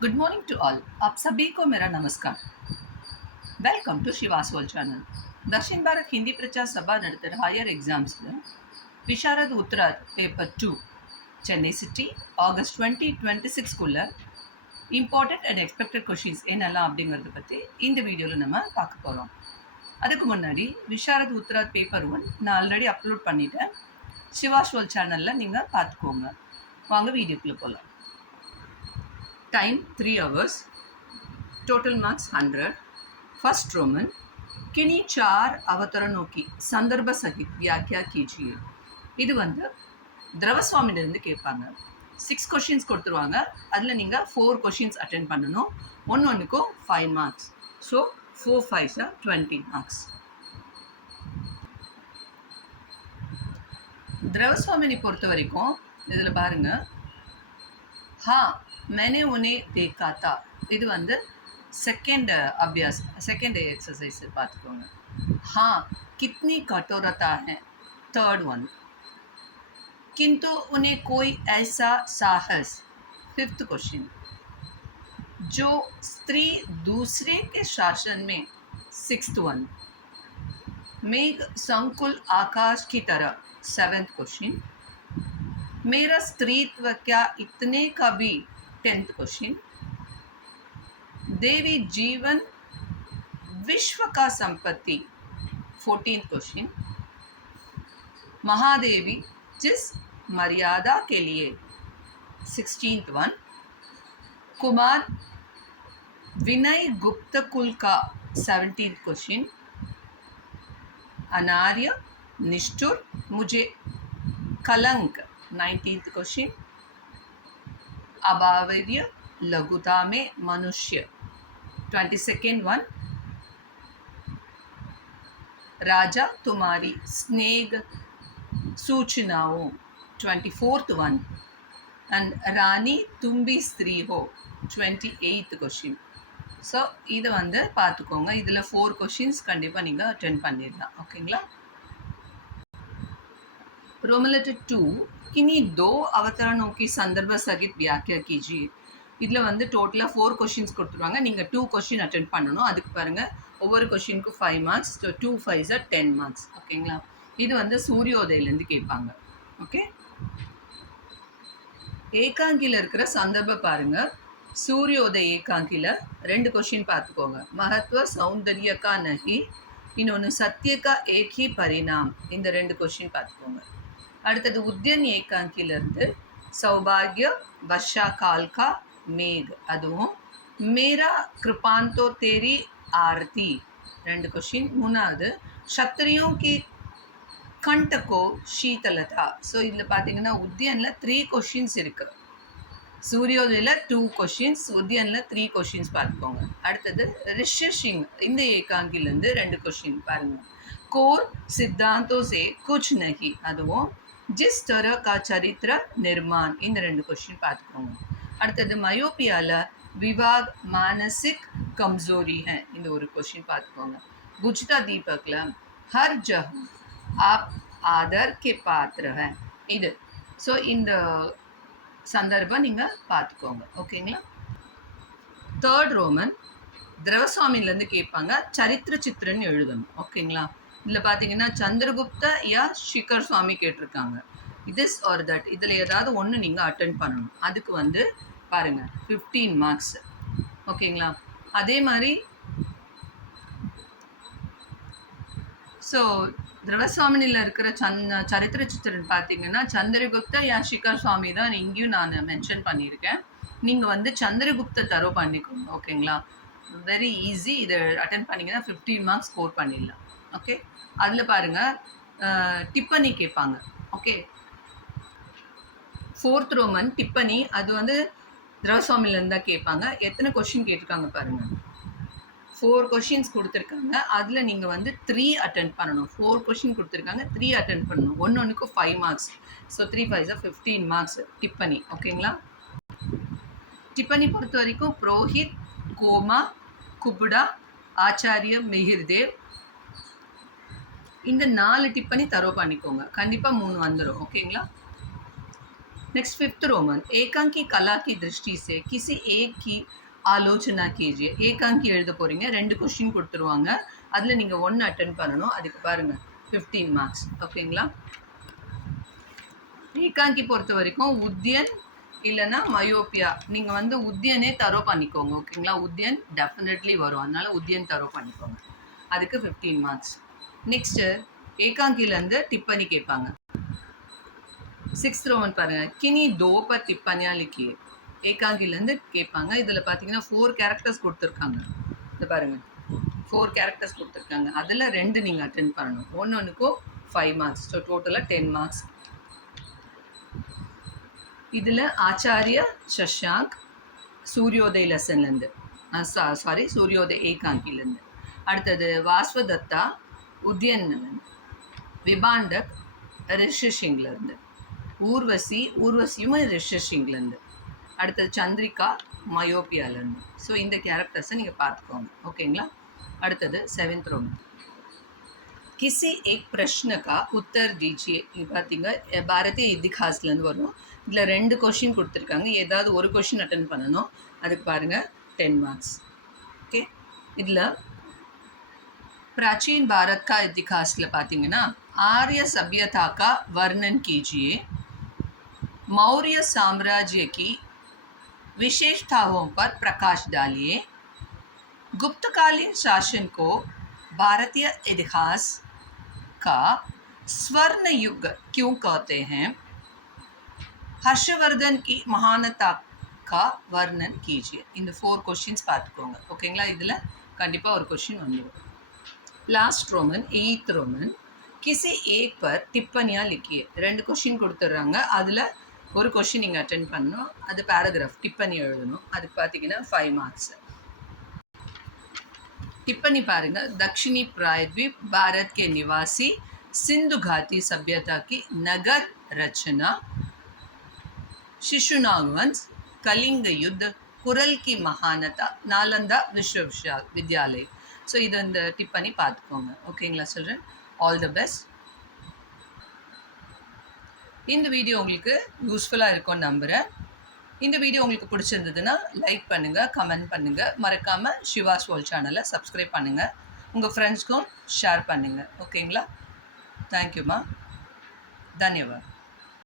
Good morning to all. आप सभी को मेरा नमस्कार। Welcome to Shiva's world channel. Dakshin Bharat Hindi Prachar Sabha नड़तर higher exams Visharad Uttarardh paper 2 Chennai city August 2026 important and expected questions என்னெல்லாம் அப்படிங்கிறத பற்றி இந்த வீடியோவில் நம்ம பார்க்க போகிறோம். அதுக்கு முன்னாடி விஷாரத் உத்தராத் பேப்பர் 1 நான் ஆல்ரெடி அப்லோட் பண்ணிட்டேன். சிவாஸ்வல் சேனலில் நீங்கள் பார்த்துக்கோங்க. வாங்க வீடியோக்குள்ளே போகலாம். Time 3 hours. Total marks 100. First Roman. किन्हीं 4 अवतरणों की संदर्भ सहित व्याख्या कीजिए. இது வந்து திரவசுவாமியிலிருந்து கேட்பாங்க. 6 கொஷின்ஸ் கொடுத்துருவாங்க. அதில் நீங்கள் 4 கொஷின்ஸ் அட்டென்ட் பண்ணணும். ஒன்றுக்கும் 5 marks. So 4 5s are 20 marks. திரவசுவாமியை பொறுத்த வரைக்கும் இதில் பாருங்கள். हाँ मैंने उन्हें देखा था. இது வந்து செகண்ட் अभ्यास செகண்ட் एक्सरसाइज से பார்த்துக்கோங்க. हाँ कितनी कठोरता है थर्ड वन. किंतु उन्हें कोई ऐसा साहस फिफ्थ क्वेश्चन. जो स्त्री दूसरे के शासन में सिक्स्थ वन. मेघ संकुल आकाश की तरह सेवेंथ क्वेश्चन. मेरा स्त्रीत्व क्या इतने का भी 10th क्वेश्चन. देवी जीवन विश्व का संपत्ति 14th क्वेश्चन. महादेवी जिस मर्यादा के लिए 16th वन. कुमार विनय गुप्त कुल का 17th क्वेश्चन. अनार्य निष्ठुर मुझे कलंक 19th क्वेश्चन. अभावर्य लघुता में मनुष्य 22nd वन. राजा तुम्हारी स्नेह सूचनाओं 24th वन. एंड रानी तुम भी स्त्री हो 28th क्वेश्चन. ஸோ இதை வந்து பார்த்துக்கோங்க. இதில் 4 கொஷின்ஸ் கண்டிப்பாக நீங்கள் அட்டென்ட் பண்ணிடலாம். ஓகேங்களா. रोमन लेटर 2 किन्हीं 2 अवतरणों की संदर्भ सहित व्याख्या कीजिए. இதில் வந்து டோட்டலாக 4 கொஷின்ஸ் கொடுத்துருவாங்க. நீங்கள் 2 கொஷின் அட்டென்ட் பண்ணணும். அதுக்கு பாருங்கள், ஒவ்வொரு கொஷினுக்கும் 5 marks. So 2 5s are 10 marks. ஓகேங்களா. இது வந்து சூரியோதயிலேருந்து கேட்பாங்க. ஓகே. ஏகாங்கியில் இருக்கிற சந்தர்ப்பம் பாருங்கள். சூரியோதய ஏகாங்கியில் 2 கொஷின் பார்த்துக்கோங்க. महत्व सौंदर्य का नहीं, இன்னொன்று सत्य का एक ही परिणाम. இந்த 2 கொஷின் பார்த்துக்கோங்க. அடுத்தது உத்யன் ஏகாங்கிலிருந்து சௌபாகிய வர்ஷா கால் கா மேக், அதுவும் மேரா கிருபாந்தோ தேரி ஆர்த்தி 2 கொஷின். மூணாவது சத்திரியோं की कंठ को शीतलता. ஸோ இதில் பார்த்தீங்கன்னா உத்யனில் 3 கொஷின்ஸ் இருக்குது. சூரியோதயில் 2 கொஷின்ஸ், உத்யனில் 3 கொஷின்ஸ் பார்த்துக்கோங்க. அடுத்தது ரிஷிங் இந்த ஏகாங்கிலேருந்து 2 கொஷின் பாருங்கள். கோர் சித்தாந்தோ சே குச் நஹி, அதுவும் जिस तरह का चरित्र निर्माण இந்த 2 கொஷின் பார்த்துக்கோங்க. அடுத்தது மயோப்பியால விவாக் மானசிக் கம்சோரி है இந்த ஒரு கொஷின் பார்த்துக்கோங்க. புஜ்தா தீபக்ல ஹர் ஜஹ் ஆப் ஆதர் கே பாத்திர है இது. ஸோ இந்த சந்தர்ப்பம் நீங்கள் பார்த்துக்கோங்க. ஓகேங்களா. தேர்ட் ரோமன் திரவசுவாமியிலேருந்து கேட்பாங்க. சரித்திர சித்திரன்னு எழுதணும். ஓகேங்களா. இதில் பார்த்தீங்கன்னா சந்திரகுப்த யா ஷிகர் சுவாமி கேட்டிருக்காங்க. திஸ் ஆர் தட் இதில் ஏதாவது ஒன்று நீங்கள் அட்டென்ட் பண்ணணும். அதுக்கு வந்து பாருங்கள் 15 மார்க்ஸ். ஓகேங்களா. அதே மாதிரி ஸோ திரவசுவாமியில் இருக்கிற சரித்திர சித்திரன் பார்த்தீங்கன்னா சந்திரகுப்த யா ஷிகர் சுவாமி தான் இங்கேயும் நான் மென்ஷன் பண்ணியிருக்கேன். நீங்கள் வந்து சந்திரகுப்த தரோ பண்ணிக்கோங்க. ஓகேங்களா. Very easy. இதை அட்டென்ட் பண்ணிங்கன்னா 15 மார்க்ஸ் ஸ்கோர் பண்ணிடலாம். ஓகே. அதில் பாருங்கள் டிப்பனி கேட்பாங்க. ஓகே. 4th ரோமன் டிப்பனி அது வந்து திரவசுவாமியிலேருந்து தான் கேட்பாங்க. எத்தனை கொஷின் கேட்டிருக்காங்க பாருங்கள். 4 கொஷின்ஸ் கொடுத்துருக்காங்க. அதில் நீங்கள் வந்து 3 அட்டென்ட் பண்ணணும். 4 கொஷின் கொடுத்துருக்காங்க, 3 அட்டென்ட் பண்ணணும். ஒன்றுக்கும் 5 marks. So 3 5s are 15 marks டிப்பனி. ஓகேங்களா. டிப்பனி பொறுத்த வரைக்கும் புரோஹித், கோமா, குபுடா, ஆச்சாரிய மிஹிர்தேவ் இந்த 4 டிப்பனி தரோ பண்ணிக்கோங்க. கண்டிப்பாக 3 வந்துடும். ஓகேங்களா. नेक्स्ट 5th रोमन, एकांकी कला की दृष्टि से किसी एक की ஆலோசனா कीजिए. ஏகாங்கி எழுத போகிறீங்க, 2 கொஷின் கொடுத்துருவாங்க, அதில் நீங்கள் 1 அட்டன் பண்ணணும். அதுக்கு பாருங்கள் 15 மார்க்ஸ். ஓகேங்களா? ஏகாங்கி பொறுத்த வரைக்கும் உத்யன் இல்லைன்னா மயோப்பியா, நீங்கள் வந்து உத்யனே தரோ பண்ணிக்கோங்க. ஓகேங்களா? உத்யன் டெஃபினெட்லி வரும், அதனால் உத்யன் தரோ பண்ணிக்கோங்க. அதுக்கு 15 மார்க்ஸ். நெக்ஸ்ட்டு ஏகாங்கிலேருந்து டிப்பனி கேட்பாங்க. 6th रोमन பாருங்கள், கினி 2 पर टिप्पणियाँ लिखिए. ஏகாங்கிலேருந்து கேட்பாங்க. இதில் பார்த்தீங்கன்னா 4 கேரக்டர்ஸ் கொடுத்துருக்காங்க. இது பாருங்கள், 4 கேரக்டர்ஸ் கொடுத்துருக்காங்க. அதில் 2 நீங்கள் அட்டென்ட் பண்ணணும். ஒன்றுக்கும் 5 மார்க்ஸ். ஸோ டோட்டலாக 10 மார்க்ஸ். இதில் ஆச்சாரிய சஷாங்க் சூரியோதய் லெசன்லேருந்து, சூரியோதய் ஏகாங்கிலேருந்து. அடுத்தது வாஸ்வதத்தா உத்யன்லேருந்து, விபாண்டக் ரிஷிஷிங்லேருந்து, ஊர்வசியும் ரிஷிஷிங்லேருந்து. அடுத்தது சந்திரிகா மயோப்பியாலேருந்து. ஸோ இந்த கேரக்டர்ஸை நீங்கள் பார்த்துக்கோங்க. ஓகேங்களா? அடுத்தது 7th रोमन, किसी एक प्रश्न का उत्तर दीजिए. இது பார்த்தீங்க பாரதிய இதிகாஸ்லேருந்து வரும். இதில் 2 கொஷின் கொடுத்துருக்காங்க, ஏதாவது ஒரு கொஷின் அட்டன் பண்ணணும். அதுக்கு பாருங்கள் 10 மார்க்ஸ். ஓகே, இதில் प्राचीन भारत का इतिहासல பார்த்தீங்கன்னா आर्य सभ्यता का वर्णन कीजिए, मौर्य साम्राज्य की विशेषताओं पर प्रकाश डालिए, गुप्तकालीन शासन को भारतीय इतिहास का स्वर्ण युग क्यों कहते हैं, हर्षवर्धन की महानता का वर्णन कीजिए. இந்த 4 கொஷின்ஸ் பார்த்துக்கோங்க. ஓகேங்களா? இதில் கண்டிப்பாக ஒரு கொஷின் வந்துடும். लास्ट रोमन 8th रोमन, किसी एक पर टिप्पणियाँ लिखिए. 2 கொஷின் கொடுத்துட்றாங்க, அதில் ஒரு கொஷின் நீங்கள் அட்டென்ட் பண்ணணும். அது பேராகிராஃப் டிப்பனி எழுதணும். அதுக்கு பார்த்தீங்கன்னா 5 மார்க்ஸ். टिप्पणी பாருங்கள், दक्षिणी प्रायद्वीप भारत के निवासी सिंधु घाटी सभ्यता की नगर रचना, शिशुनागवंश, कलिंग युद्ध, कुरल की महानता, नालंदा विश्वविद्यालय. ஸோ இது இந்த டிப்பனி பார்த்துக்கோங்க. ஓகேங்களா சில்ட்ரன்? All the best. இந்த வீடியோ உங்களுக்கு யூஸ்ஃபுல்லாக இருக்கும்னு நம்புகிறேன். இந்த வீடியோ உங்களுக்கு பிடிச்சிருந்ததுன்னா லைக் பண்ணுங்கள், கமெண்ட் பண்ணுங்கள், மறக்காமல் சிவாஸ் வேர்ல்ட் சேனலை சப்ஸ்கிரைப் பண்ணுங்கள், உங்கள் ஃப்ரெண்ட்ஸ்க்கும் ஷேர் பண்ணுங்கள். ஓகேங்களா? தேங்க்யூம்மா. தன்யவாத்.